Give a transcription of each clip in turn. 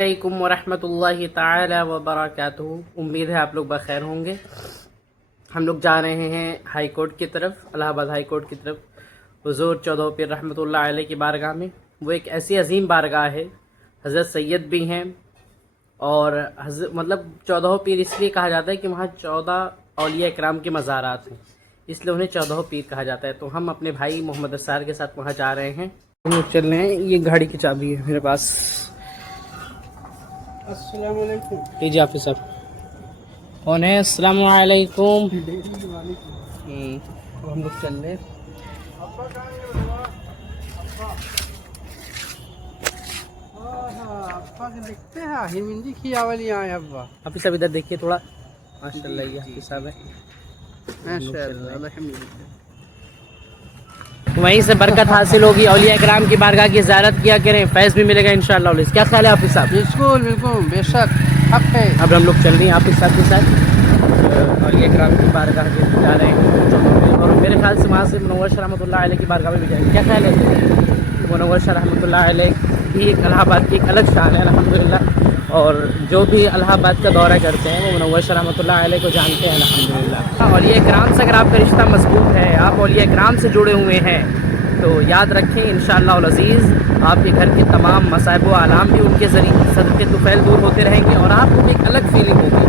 अलैकुम वरहमतुल्लाहि ताला व बरकातुहू। उम्मीद है आप लोग बखैर होंगे। हम लोग जा रहे हैं हाई कोर्ट की तरफ, इलाहाबाद हाई कोर्ट की तरफ, हुजूर चौदह पीर रहमतुल्लाह अलैह की बारगाह में। वो एक ऐसी अजीम बारगाह है, हज़रत सैयद भी हैं और मतलब चौदह पीर इसलिए कहा जाता है कि वहाँ 14 औलिया इकराम के मज़ारात हैं, इसलिए उन्हें चौदह पीर कहा जाता है। तो हम अपने भाई मोहम्मद असार के साथ वहाँ जा रहे हैं। हम लोग चल रहे हैं, ये गाड़ी की चाबी है मेरे पास। अस्सलाम वालेकुम। लीजिए हाफिज़ साहब। कौन है? अस्सलाम वालेकुम। तो हम लोग चल रहे हैं। अब्बा के दिखते हैं हिंदी की वाली आए अब्बा। हाफिज़ साहब इधर देखिए थोड़ा। माशाल्लाह ये हाफिज़ साहब है। माशाल्लाह अल्हम्दुलिल्लाह। वहीं से बरकत हासिल होगी, औलिया इकराम की बारगाह की ज़ियारत किया करें, फैज़ भी मिलेगा इंशाअल्लाह। क्या ख्याल है हाफिज़ साहब? बिल्कुल बिल्कुल बेशक हक है। अब हम लोग चल रहे हैं हाफिज़ साहब के साथ औलिया इकराम की बारगाह के जा रहे हैं, और मेरे ख्याल से वहाँ से मुनव्वर शाह रहमतुल्लाह अलैह की बारगाह में भी जाएंगे। क्या ख्याल है? मुनव्वर शाह रहमतुल्लाह अलैह भी एक इलाहाबाद की एक अलग शान है अल्हम्दुलिल्लाह, और जो भी इलाहाबाद का दौरा करते हैं वो मुनव्वर शाह रहमतुल्लाह अलैह को जानते हैं अल्हम्दुलिल्लाह। औलिया इकराम से अगर आपका रिश्ता मजबूत है, आप औलिया इकराम से जुड़े हुए हैं, तो याद रखें इंशाअल्लाह अज़ीज़ आपके घर के तमाम मसाइब व आलाम भी उनके ज़रिए सदक़े तुफ़ैल दूर होते रहेंगे, और आपको भी एक अलग फीलिंग होगी,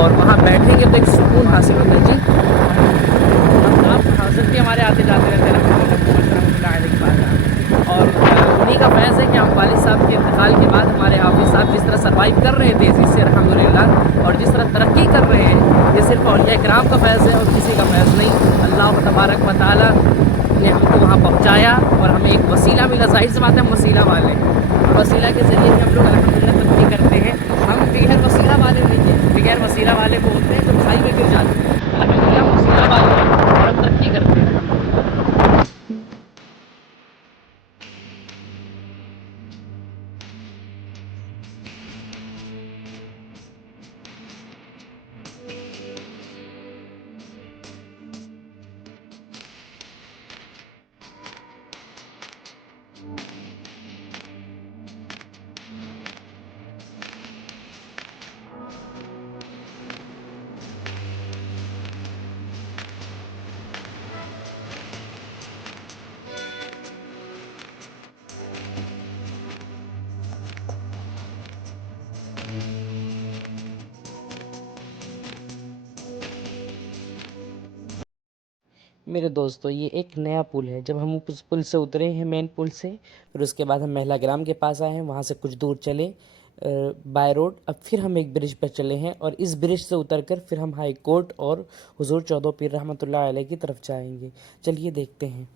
और वहाँ बैठेंगे तो एक सुकून हासिल होगा। जी आप हासिल के हमारे आते जाते रहते हैं और उन्हीं का फैज़ है कि हम वालिद साहब के इंतकाल के बाद हमारे हाफिज़ साहब जिस तरह सर्वाइव कर रहे हैं तेज़ी से अल्हम्दुलिल्लाह, और जिस तरह तरक्की कर रहे हैं, ये सिर्फ औलिया इकराम का फैज़ है और किसी का फैज़ नहीं। अल्लाह तबारक व तआला ने हमको वहाँ पहुँचाया और हमें एक वसीला मिला। ज़ाहिर सी बात है हम वसीला वाले हैं, वसीला के ज़रिए हम लोग अल्हम्दुलिल्लाह तरक्की करते हैं। हम बगैर वसीला वाले नहीं हैं, बगैर वसीला वाले वो होते हैं जो खाई में गिर जाते हैं। अल्हम्दुलिल्लाह हम वसीला वाले हैं और हम तरक्की करते हैं। मेरे दोस्तों ये एक नया पुल है। जब हम उस पुल से उतरे हैं मेन पुल से, फिर उसके बाद हम महिला ग्राम के पास आए हैं, वहाँ से कुछ दूर चले बाय रोड। अब फिर हम एक ब्रिज पर चले हैं, और इस ब्रिज से उतरकर फिर हम हाई कोर्ट और हुजूर चौदह पीर रहमतुल्लाह अलैह की तरफ जाएंगे। चलिए देखते हैं।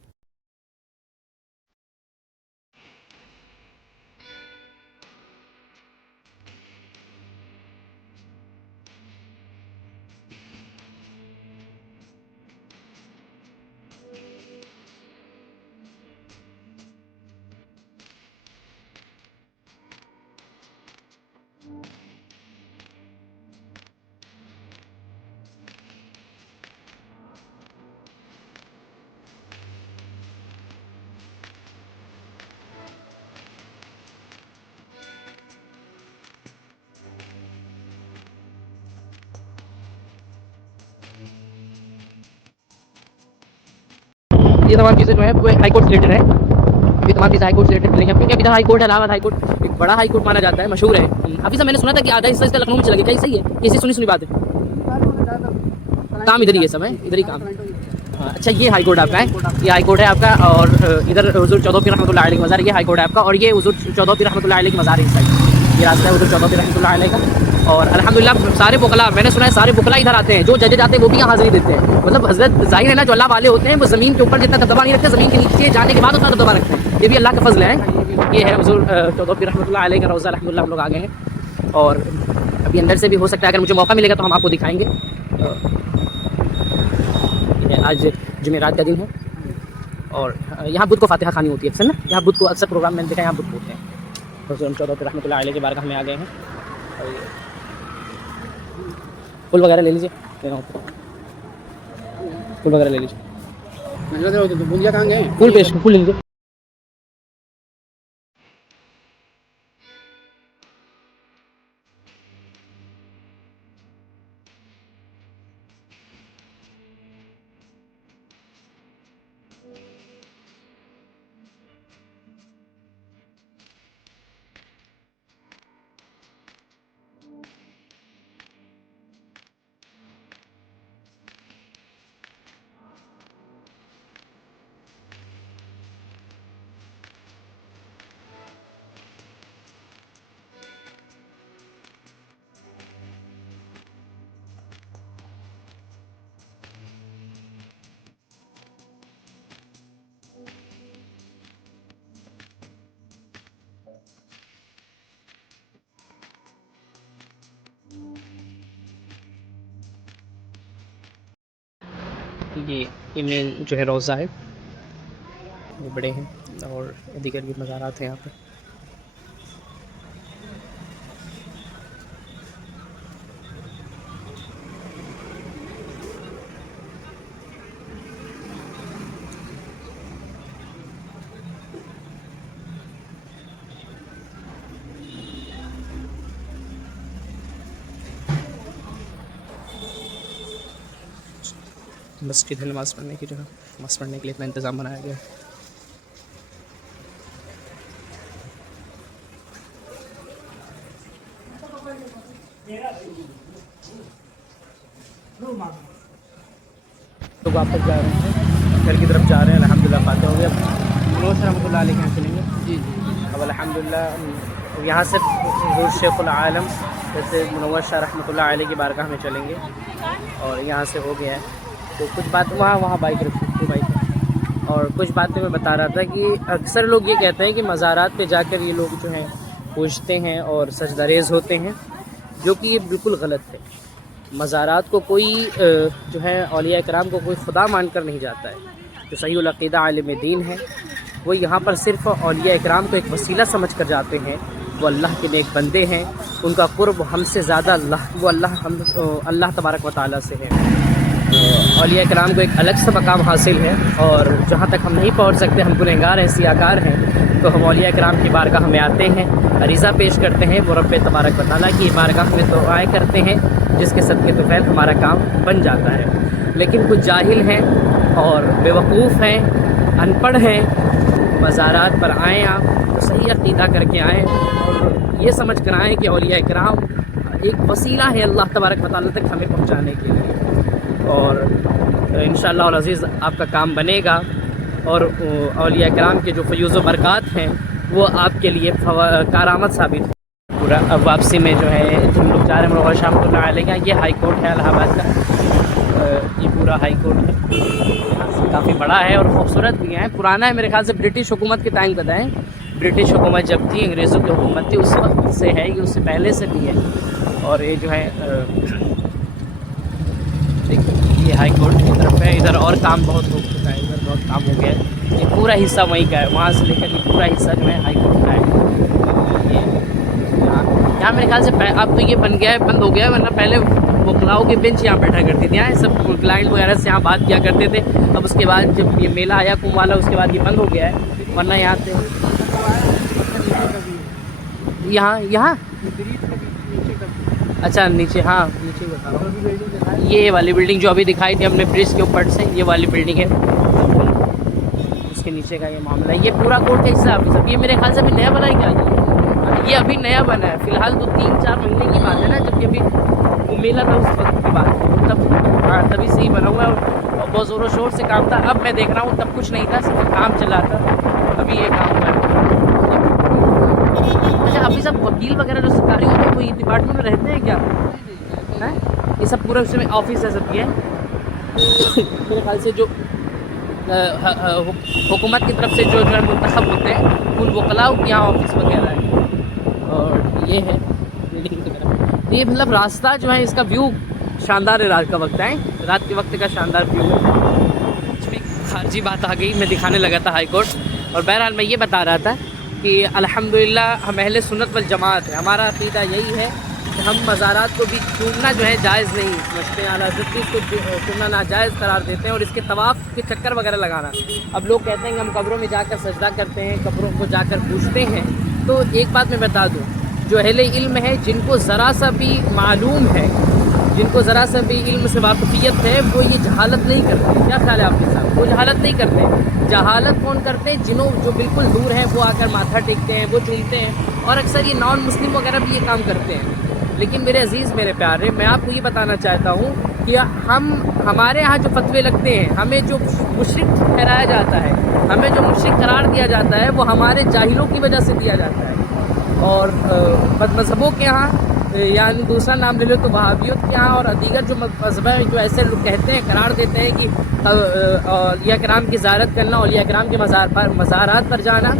ये तमाम चीज़ें जो है वो हाई कोर्ट से रिलेटेड है। ये तमाम चीज़ें हाई कोर्ट से रिलेटेड हैं, क्योंकि अभी हाई कोर्ट है, इलाहाबाद हाई कोर्ट एक बड़ा हाई कोर्ट माना जाता है, मशहूर है। अभी से मैंने सुना था कि आधा हिस्सा इसका लखनऊ में चला गया, क्या सही है? इसी सुनी सुनी बात है। काम इधर ही है, सब है इधर ही काम। अच्छा ये हाई कोर्ट आपका है, ये हाई कोर्ट है आपका, और इधर हुजूर चौदह पीर रहमतुल्लाह अलैह की मज़ार, ये हाई कोर्ट है आपका, और ये हुजूर चौदह पीर रहमतुल्लाह अलैह की मज़ार है इस साइड। ये रास्ता है हुजूर चौदह पीर रहमतुल्लाह अलैह का। और अल्हम्दुलिल्लाह सारे बुकला, मैंने सुना है सारे बुकला इधर आते हैं, जो जजेज आते हैं वो भी यहाँ हाजिरी देते हैं। मतलब हज़रत ज़ाहिर है ना, जो अल्लाह वाले होते हैं वो ज़मीन के ऊपर जितना दबदबा नहीं रखते, ज़मीन के नीचे जाने के बाद उतना दबदबा रखते हैं। ये भी अल्लाह का फजल है। ये है हुजूर चौदह पीर रहमतुल्लाह अलैह का रोज़ा। अल्हम्दुलिल्लाह हम लोग आ गए हैं, और अभी अंदर से भी हो सकता है, अगर मुझे मौका मिलेगा तो हम आपको दिखाएंगे। आज जुमेरात का दिन है, और यहाँ बुध को फातिहा खानी होती है अक्सर ना, यहाँ बुध को अक्सर प्रोग्राम मैंने देखा, यहाँ बुध होते हैं। हुजूर चौदह पीर रहमतुल्लाह अलैह के बारगाह में आ गए हैं, और फूल वगैरह ले लीजिए, फूल वगैरह ले लीजिए। बुंदिया कहाँ गए? फूल पेश, फूल ले लीजिए। ये इनमें जो है रोज़ा है, ये बड़े हैं और दीगर भी मज़ारात हैं यहाँ पर। मस्जिद है नमाज़ पढ़ने की जगह, नमाज़ पढ़ने के लिए इतना इंतज़ाम बनाया गया है। तो वापस जा रहे हैं, घर की तरफ जा रहे हैं। अल्हम्दुलिल्लाह फातिहा हो गया। मनोज रहमतुल्लाह अलैह के यहाँ चलेंगे। जी जी। अब अल्हम्दुलिल्लाह यहाँ से हुज़ूर शेखुल आलम जैसे मुनव्वर शाह रहमतुल्लाह अलैह की बारगाह में चलेंगे और यहाँ से हो गया है। तो कुछ बात वहाँ बाइक रखी बाइक है। और कुछ बातें मैं बता रहा था कि अक्सर लोग ये कहते हैं कि मज़ारात पे जाकर ये लोग जो हैं पूजते हैं और सजदारेज़ होते हैं, जो कि ये बिल्कुल गलत है। मज़ारात को कोई जो है औलिया इकराम को कोई खुदा मानकर नहीं जाता है। जो सहीउल अक़ीदा आलिम दीन है वो यहाँ पर सिर्फ़ औलिया इकराम को एक वसीला समझ कर जाते हैं। वो अल्लाह के नेक बंदे हैं, उनका क़ुर्ब हमसे ज़्यादा अल्लाह तबारक व तआला से है। औलिया इकराम को एक अलग सा मकाम हासिल है और जहाँ तक हम नहीं पहुँच सकते, हम गुनहगार हैं, सियाकार हैं, तो हम औलिया इकराम की बारगाह में आते हैं, अरीज़ा पेश करते हैं, वो रब्बे तबारक व तआला की बारगाह में दुआएं करते हैं, जिसके सदक़े तौफ़ीक़ हमारा काम बन जाता है। लेकिन कुछ जाहिल हैं और बेवकूफ़ हैं, अनपढ़ हैं, मज़ारात पर आएँ आप तो सही अक़ीदा करके आएँ और ये समझ कर आएँ कि औलिया इकराम एक वसीला है अल्लाह तबारक व तआला तक हमें पहुँचाने के लिए। और इंशाअल्लाह अल अज़ीज़ आपका काम बनेगा और औलिया इकराम के जो फ़यूज़ व बरक़ात हैं वो आपके लिए कारामत साबित हो। पूरा अब वापसी में जो है हम लोग जा रहे हैं मुनव्वर शाह रहमतुल्लाह अलैह का। ये हाई कोर्ट है इलाहाबाद का, ये पूरा हाई कोर्ट है, काफ़ी बड़ा है और ख़ूबसूरत भी है। पुराना है, मेरे ख्याल से ब्रिटिश हुकूमत के टाइम का है। ब्रिटिश हुकूमत जब थी, अंग्रेज़ों की हुकूमत थी, उस वक्त से है, ये उससे पहले से भी है। और ये जो है ये हाई कोर्ट की तरफ है। इधर और काम बहुत हो चुका है, इधर बहुत काम हो गया है। ये पूरा हिस्सा वहीं का है, वहाँ से लेकर ये पूरा हिस्सा जो है हाई कोर्ट का है। ये यहाँ मेरे ख्याल से अब तो ये बन गया है, बंद हो गया है, वरना पहले वकलाओं के बेंच यहाँ बैठा करती थी। यहाँ सब क्लाइंट वगैरह से यहाँ बात किया करते थे। अब उसके बाद जब ये मेला आया कुंभ वाला, उसके बाद ये बंद हो गया है, वरना यहाँ से यहाँ अच्छा नीचे, हाँ नीचे बता रहा हूँ। ये वाली बिल्डिंग जो अभी दिखाई थी हमने ब्रिज के ऊपर से, ये वाली बिल्डिंग है, उसके नीचे का ये मामला है। ये पूरा कोर्ट का हिस्सा अभी सब, ये मेरे ख्याल से अभी नया बना है क्या? ये अभी नया बना है फिलहाल, तो 3-4 महीने की बात है ना, जबकि अभी वो मेला था उस वक्त की बात, तब हाँ तभी से ही बना हुआ है और बहुत ज़ोरों शोर से काम था। अब मैं देख रहा हूँ तब कुछ नहीं था, सिर्फ काम चला था, अभी ये काम हुआ है। अच्छा अभी सब वकील वगैरह जो सरकारी होते हैं वो ये डिपार्टमेंट में रहते हैं क्या? हैं ये सब पूरा उसमें ऑफिस है सब ये मेरे ख्याल से जो हुकूमत की तरफ से जो मुंतखब होते हैं उन वकलाओं के यहाँ ऑफिस वगैरह है। और ये है बिल्डिंग की तरफ, ये मतलब रास्ता जो है इसका व्यू शानदार है। रात का वक्त है, रात के वक्त का शानदार व्यू है। इसमें खारजी बात आ गई, मैं दिखाने लगा था हाई कोर्ट। और बहरहाल मैं ये बता रहा था कि अल्हम्दुलिल्लाह हम अहले सुन्नत वल जमात है, हमारा अक़ीदा यही है कि हम मज़ारात को भी चूमना जो है जायज़ नहीं समझते हैं, आला हज़रत इसको चूमना नाजायज़ करार देते हैं और इसके तवाफ़ के चक्कर वगैरह लगाना। अब लोग कहते हैं कि हम कब्रों में जाकर सजदा करते हैं, कब्रों को जाकर पूछते हैं। तो एक बात मैं बता दूँ, जो अहले इल्म है, जिनको ज़रा सा भी मालूम है, जिनको ज़रा सा भी इल्म से वाक़फ़ियत है, वो ये जहालत नहीं करते। क्या ख्याल है आपके साथ? वो जहालत नहीं करते। जहालत कौन करते हैं? जो बिल्कुल दूर हैं वो आकर माथा टेकते हैं, वो चूमते हैं। और अक्सर ये नॉन मुस्लिम वगैरह भी ये काम करते हैं। लेकिन मेरे अजीज़, मेरे प्यारे, मैं आपको ये बताना चाहता हूँ कि हमारे यहाँ जो फतवे लगते हैं, हमें जो मुशरिक ठहराया जाता है, हमें जो मुशरिक करार दिया जाता है, वो हमारे जाहिलों की वजह से दिया जाता है। और मज़हबों के यहाँ, यानी दूसरा नाम ले लो तो वहाबियों के यहाँ और दीगर जो मज़हब है, जो ऐसे लोग कहते हैं, करार देते हैं कि औलिया किराम की ज़ियारत करना, औलिया किराम के मज़ारात पर जाना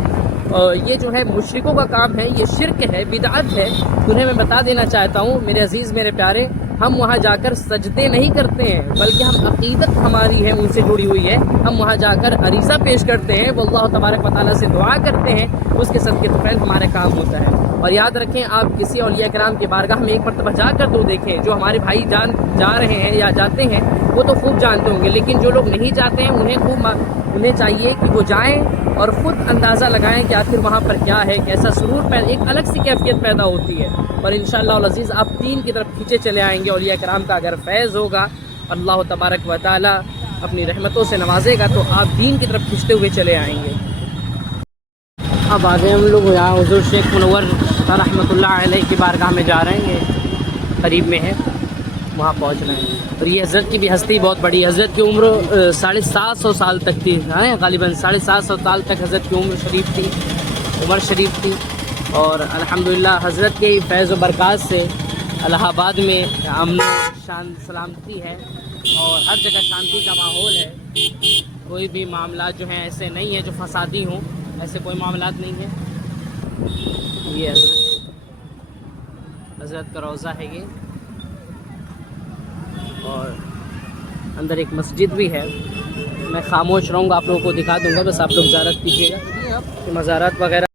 ये जो है मुशरिकों का काम है, ये शिरक है, बिदअत है। उन्हें मैं बता देना चाहता हूँ मेरे अजीज़ मेरे प्यारे, हम वहाँ जाकर सजदे नहीं करते हैं, बल्कि हम अक़ीदत हमारी है उनसे जुड़ी हुई है। हम वहाँ जाकर अरीज़ा पेश करते हैं, वो अल्लाह तबारक व तआला से दुआ करते हैं, उसके सदक़े तौफ़ील हमारे काम होता है। और याद रखें, आप किसी औलिया किराम की बारगाह में एक मरतबा जाकर तो देखें। जो हमारे भाई जा रहे हैं या जाते हैं वो तो खूब जानते होंगे, लेकिन जो लोग नहीं जाते हैं उन्हें चाहिए कि वो जाएं और ख़ुद अंदाज़ा लगाएं कि आखिर वहाँ पर क्या है, कैसा सुरूर एक अलग सी कैफियत पैदा होती है। और इंशाअल्लाह अज़ीज़ आप दीन की तरफ खींचे चले आएंगे। औलिया किराम का अगर फैज़ होगा, अल्लाह तबारक व तआला अपनी रहमतों से नवाजेगा, तो आप दीन की तरफ खींचते हुए चले आएंगे। अब आगे हम लोग यहाँ हुज़ूर शेख मुनव्वर रहमतुल्लाह अलैह की बारगाह में जा रहे हैं, ये करीब में है, वहाँ पहुँच रहे हैं। और ये हज़रत की भी हस्ती बहुत बड़ी, हज़रत की उम्र 750 साल तक थी, हाँ गालिबन 750 साल तक हज़रत की उम्र शरीफ थी। और अल्हम्दुलिल्लाह हज़रत के फैज़ व बरक़ात से इलाहाबाद में अमन शान सलामती है और हर जगह शांति का माहौल है। कोई भी मामला जो हैं ऐसे नहीं है जो फसादी हों, ऐसे कोई मामलात नहीं है। ये हज़रत का रोज़ा है ये, और अंदर एक मस्जिद भी है। मैं खामोश रहूँगा, आप लोगों को दिखा दूँगा, बस आप लोग ज़ियारत कीजिएगा। मज़ारात वगैरह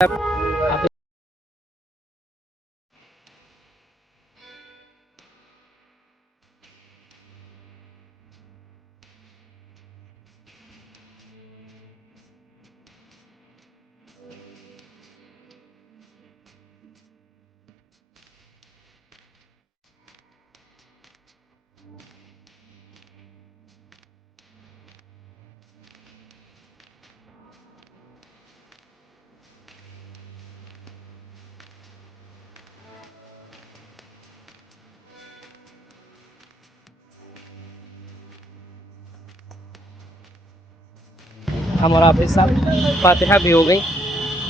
हम और हाफिज़ साहब फातिहा भी हो गई।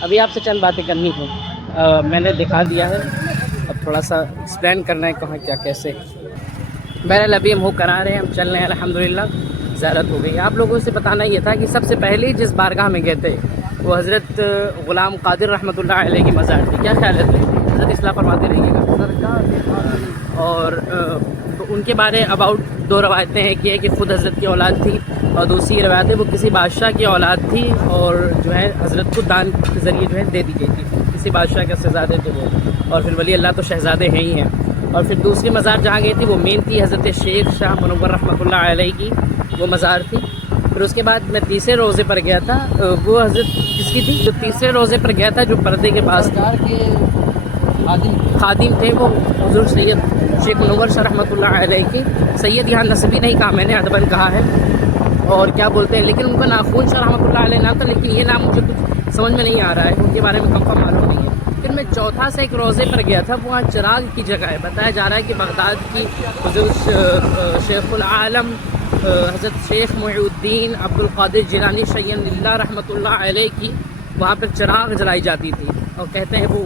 अभी आपसे चंद बातें करनी थी, मैंने दिखा दिया है, अब थोड़ा सा एक्सप्लेन करना है कहाँ क्या कैसे। बहरहाल अभी हम हो करा रहे हैं, हम चल रहे हैं, अल्हम्दुलिल्लाह ज़ियारत हो गई। आप लोगों से बताना ये था कि सबसे पहले जिस बारगाह में गए थे वो हज़रत ग़ुलाम क़ादिर रहमतुल्लाह अलैह की मज़ार थी। क्या ख्याल है हज़रत इस्लाह फरमाते रहिएगा। और तो उनके बारे अबाउट दो रवायतें हैं कि ख़ुद हज़रत की औलाद थी, और दूसरी रवायत है वो किसी बादशाह की औलाद थी और जो है हज़रत को दान के ज़रिए जो है दे दी गई थी। किसी बादशाह के शहज़ादे थे वो, और फिर वली अल्लाह तो शहज़ादे हैं ही हैं। और फिर दूसरी मज़ार जहाँ गई थी वो मेन थी हज़रत शेख शाह मुनव्वर रहमतुल्लाह अलैह की, वो मज़ार थी। फिर उसके बाद मैं तीसरे रोज़े पर गया था, वो हज़रत किसकी थी, जो तीसरे रोज़े पर गया था जो पर्दे के पास के खादिम थे, वो हुज़ूर सैयद शेख मुनव्वर शाह रहमतुल्लाह अलैह की। सैयद यहाँ नस्बी नहीं कहा मैंने, अदबन कहा है, और क्या बोलते हैं, लेकिन उनका नाखून शाह रहमतुल्लाह अलैह नाम था, लेकिन ये नाम मुझे कुछ समझ में नहीं आ रहा है, उनके बारे में कंफर्म मालूम नहीं है। फिर मैं चौथा से एक रोज़े पर गया था, वहाँ चिराग की जगह है, बताया जा रहा है कि बगदाद की हुज़ूर शेखुल आलम हज़रत शेख मुईउद्दीन अब्दुल क़ादिर जिलानी शय्यनिल्लाह रहमतुल्लाह अलैह की वहाँ पर चिराग जलाई जाती थी, और कहते हैं वो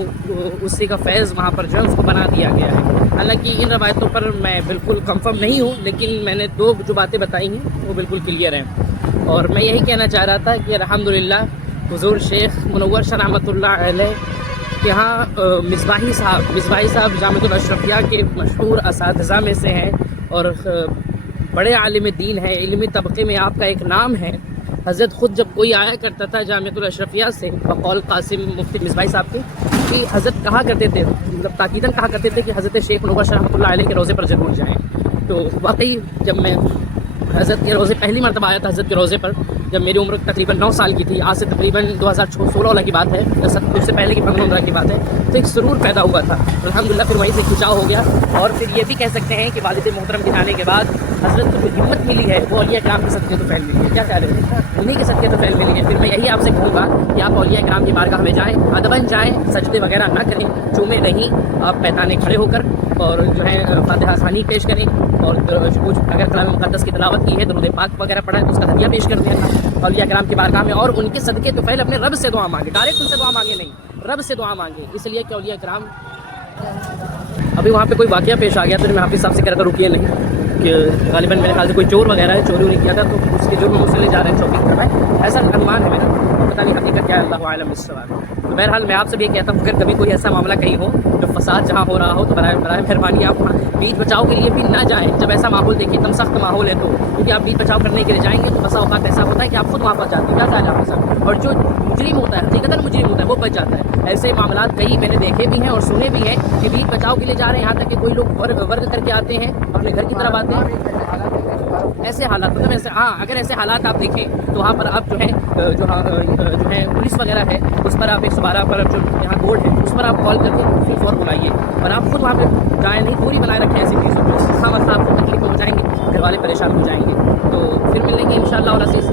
उसी का फैज़ वहाँ पर जो है उसको बना दिया गया है। हालांकि इन रवायतों पर मैं बिल्कुल कंफर्म नहीं हूँ, लेकिन मैंने दो जो बातें बताई हैं वो बिल्कुल क्लियर हैं। और मैं यही कहना चाह रहा था कि अल्हम्दुलिल्लाह हुज़ूर शेख मुनव्वर शाह रहमतुल्लाह अलैह यहाँ मिसबाही साहब जामिअतुल अशरफिया के मशहूर असातिज़ा में से हैं, और बड़े आलिम दीन हैं, इल्मी तबक़े में आपका एक नाम है। हज़रत ख़ुद जब कोई आया करता था जामिअतुल अशरफिया से बक़ौल कासिम मुफ्ती मिसबाही साहब के, कि हज़रत कहा करते थे, मतलब ताकीदन कहा करते थे कि हज़रत शेख मुनव्वर शाह रहमतुल्लाह अलैह के रोज़े पर ज़रूर जाएँ। तो वाकई जब मैं हज़रत के रोज़े पहली मरतबा आया था, हज़रत के रोज़े पर जब मेरी उम्र तकरीबन 9 साल की थी, आज से तकरीबन 2016 की बात है, उससे पहले की 15 की बात है, तो एक सुरूर पैदा हुआ था। अल्हम्दुलिल्लाह फिर वहीं से खिंचाव हो गया। और फिर ये भी कह सकते हैं कि वालिद मोहतरम के जाने के बाद हज़रत को जो हिम्मत मिली है वो औलिया किराम के सदक़े तो फैल मिली है। क्या ख्याल है, उन्हीं के सदक़े तो फैल मिली है। फिर मैं यही आपसे कहूँगा कि आप औलिया किराम की बारगाह में जाएँ, अदबन जाएँ, सजदे वगैरह ना करें, चूमे नहीं, आप पैताने खड़े होकर और जो है फातिहा खानी पेश करें, और कुछ अगर कलाम मुक़द्दस की तिलावत की है, दरूद पाक वगैरह पढ़ा है तो उसका हदिया पेश कर देना औलिया किराम की बारगाह में, और उनके सदक़े तो पहले अपने रब से दुआ मांगे, डायरेक्ट उनसे दुआ मांगे नहीं, रब से दुआ मांगे। इसलिए कि औलिया किराम, अभी वहाँ पे कोई वाक़या पेश आ गया तो मैं हाफिज़ साहब से कह रहा था रुकिए नहीं, कि गालिबन मेरे ख्याल से कोई चोर वगैरह है, चोरी उन्हें किया था, तो उसके जुर्म मुझसे ले जा रहे हैं शॉपिंग करवाएं, ऐसा अनुमान है मेरा। वाली हकीकत क्या है, अल्लाहु आलम बिस्सवाब। तो बहरहाल मैं आपसे भी ये कहता हूँ, अगर कभी कोई ऐसा मामला कहीं हो जो फसाद जहाँ हो रहा हो, तो बराए मेहरबानी आप वहाँ बीच बचाव के लिए भी ना जाएँ। जब ऐसा माहौल देखिए, एकदम सख्त माहौल है, तो क्योंकि आप बीच बचाव करने के लिए जाएंगे तो बसा औकात ऐसा होता है कि आप खुद वहाँ फंस जाते हैं, क्या ख्याल है आपके साथ। और जो मुजरिम होता है, हकीकतन मुजरिम होता है, वो बच जाता है। ऐसे मामला कई मैंने देखे भी हैं और सुने भी हैं कि बीच बचाव के लिए जा रहे हैं, यहाँ तक कि कोई लोग वर्ग करके आते हैं, अपने घर की तरफ आते हैं। ऐसे हालात, मतलब ऐसे, हाँ, अगर ऐसे हालात आप देखें तो वहाँ पर आप जो है पुलिस वगैरह है, उस पर आप 112 पर जो यहाँ बोर्ड है उस पर आप कॉल करके फिर फ़ौर बुलाइए, और आप खुद वहाँ पर जाए नहीं, दूरी बनाए रखें ऐसी चीज़ों को। हाँ, मतलब आपको तकलीफ हो जाएंगे, घर वाले परेशान हो जाएंगे। तो फिर मिलेंगे इंशाअल्लाह और अज़ीज़